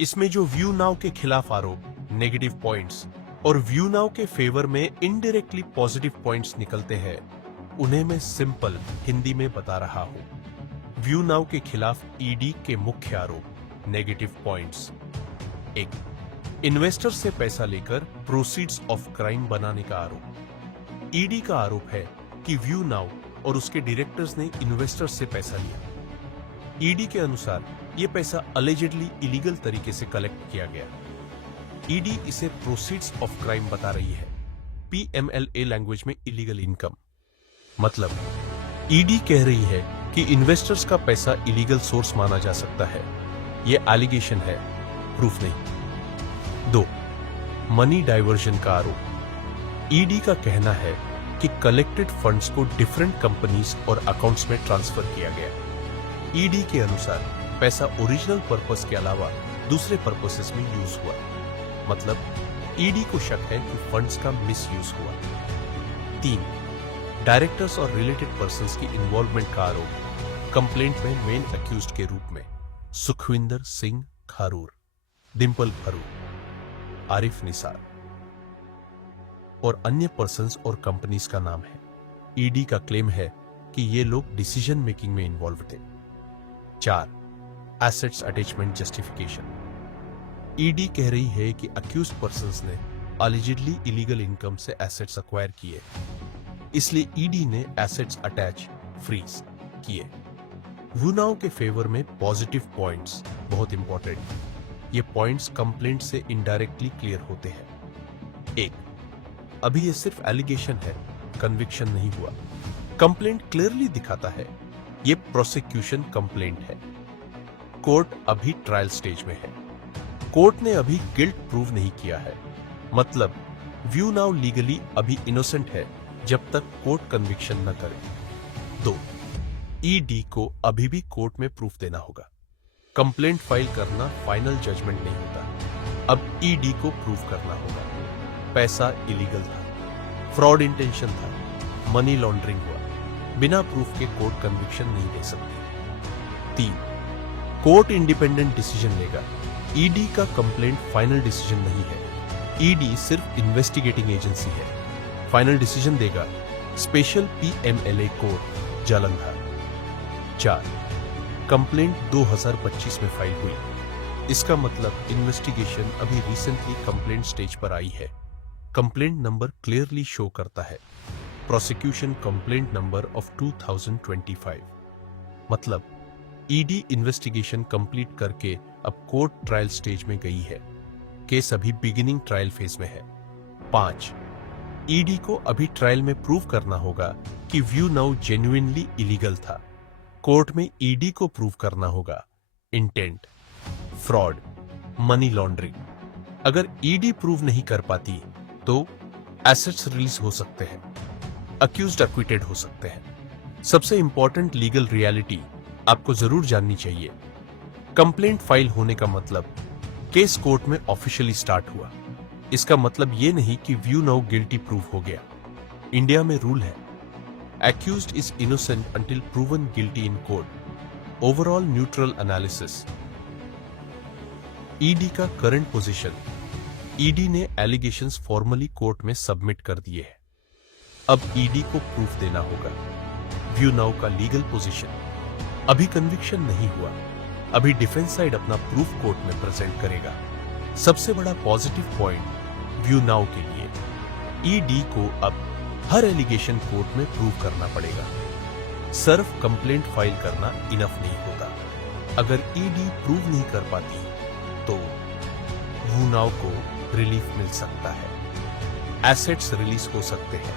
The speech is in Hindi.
इसमें जो व्यू नाउ के खिलाफ आरोप, नेगेटिव पॉइंट्स और व्यू नाउ के फेवर में इनडायरेक्टली पॉजिटिव पॉइंट्स निकलते हैं, उन्हें मैं सिंपल हिंदी में बता रहा हूं। व्यू नाउ के खिलाफ ईडी के मुख्य आरोप, नेगेटिव पॉइंट्स। 1. इन्वेस्टर से पैसा लेकर प्रोसीड्स ऑफ क्राइम बनाने का आरोप। ईडी का आरोप है कि व्यू नाउ और उसके डायरेक्टर्स ने इन्वेस्टर से पैसा लिया। ईडी के अनुसार यह पैसा अलेजेडली इलीगल तरीके से कलेक्ट किया गया। ईडी इसे प्रोसीड्स ऑफ क्राइम बता रही है, पीएमएलए लैंग्वेज में इलीगल इनकम। मतलब ईडी कह रही है कि इन्वेस्टर्स का पैसा इलीगल सोर्स माना जा सकता है। यह एलिगेशन है, प्रूफ नहीं। 2. मनी डाइवर्जन का आरोप। ईडी का कहना है कि कलेक्टेड फंड्स को डिफरेंट कंपनीज और अकाउंट्स में ट्रांसफर किया गया। ईडी के अनुसार पैसा ओरिजिनल पर्पस के अलावा दूसरे पर्पसेस में यूज हुआ। मतलब ईडी को शक है कि फंड्स का मिसयूज हुआ। 3. डायरेक्टर्स और रिलेटेड पर्संस की इन्वॉल्वमेंट का आरोप। कंप्लेंट में मेन अक्यूज्ड के रूप में सुखविंदर सिंह खारूर, डिंपल फरूर, आरिफ निसार और अन्य पर्संस और कंपनीज का नाम है। ईडी का क्लेम है कि ये लोग डिसीजन मेकिंग में इन्वॉल्व थे। 4. Assets attachment justification. ईडी कह रही है कि अक्यूज्ड पर्संस ने अलिजिडली इलीगल इनकम से एसेट्स अक्वायर किए, इसलिए ईडी ने एसेट्स अटैच, फ्रीज किए। व्यू नाउ के फेवर में पॉजिटिव पॉइंट्स बहुत इंपॉर्टेंट। ये पॉइंट्स कंप्लेंट से इनडायरेक्टली क्लियर होते हैं। 1. अभी ये सिर्फ एलिगेशन है, कन्विक्शन नहीं हुआ। कंप्लेंट क्लियरली दिखाता है ये प्रोसिक्यूशन कंप्लेंट है। कोर्ट अभी ट्रायल स्टेज में है। कोर्ट ने अभी गिल्ट प्रूव नहीं किया है। मतलब व्यू नाउ लीगली अभी इनोसेंट है जब तक कोर्ट कन्विक्शन न करे। 2. ईडी को अभी भी कोर्ट में प्रूफ देना होगा। कंप्लेंट फाइल करना फाइनल जजमेंट नहीं होता। अब ईडी को प्रूफ करना होगा पैसा इलीगल था, फ्रॉड इंटेंशन था, मनी लॉन्ड्रिंग हुआ। बिना प्रूफ के कोर्ट कन्विक्शन नहीं दे सकती। 3. कोर्ट इंडिपेंडेंट डिसीजन लेगा। ईडी का कंप्लेंट फाइनल डिसीजन नहीं है। ईडी सिर्फ इन्वेस्टिगेटिंग एजेंसी है। फाइनल डिसीजन देगा special PMLA court, Jalandhar. 4. Complaint 2025 में फाइल हुई। इसका मतलब इन्वेस्टिगेशन अभी रिसेंटली कंप्लेंट स्टेज पर आई है। कंप्लेंट नंबर क्लियरली शो करता है प्रोसिक्यूशन कंप्लेंट नंबर ऑफ 2025। मतलब ईडी इन्वेस्टिगेशन कंप्लीट करके अब कोर्ट ट्रायल स्टेज में गई है। केस अभी बिगिनिंग ट्रायल फेज में है। 5. ईडी को अभी ट्रायल में प्रूव करना होगा कि व्यू नाउ जेन्युइनली इलीगल था। कोर्ट में ईडी को प्रूव करना होगा इंटेंट, फ्रॉड, मनी लॉन्ड्रिंग। अगर ईडी प्रूव नहीं कर पाती तो एसेट्स रिलीज हो सकते हैं, अक्यूज्ड एक्विटेड हो सकते हैं। सबसे इंपॉर्टेंट लीगल रियलिटी आपको जरूर जाननी चाहिए। कंप्लेंट फाइल होने का मतलब केस कोर्ट में ऑफिशियली स्टार्ट हुआ। इसका मतलब यह नहीं कि व्यू नाउ गिल्टी प्रूव हो गया। इंडिया में रूल है accused is innocent until proven guilty in court. Overall neutral analysis. ED का करंट पोजीशन। ईडी ने एलिगेशंस फॉर्मली कोर्ट में सबमिट कर दिए हैं। अब ईडी को प्रूफ देना होगा। व्यू नाउ का लीगल पोजीशन। अभी कन्विक्शन नहीं हुआ। अभी डिफेंस साइड अपना प्रूफ कोर्ट में प्रेजेंट करेगा। सबसे बड़ा पॉजिटिव पॉइंट व्यू नाउ के लिए ईडी को अब हर एलिगेशन कोर्ट में प्रूव करना पड़ेगा। सिर्फ कंप्लेंट फाइल करना इनफ नहीं होता। अगर ईडी प्रूव नहीं कर पाती तो व्यू नाउ को रिलीफ मिल सकता है, एसेट्स रिलीज हो सकते हैं,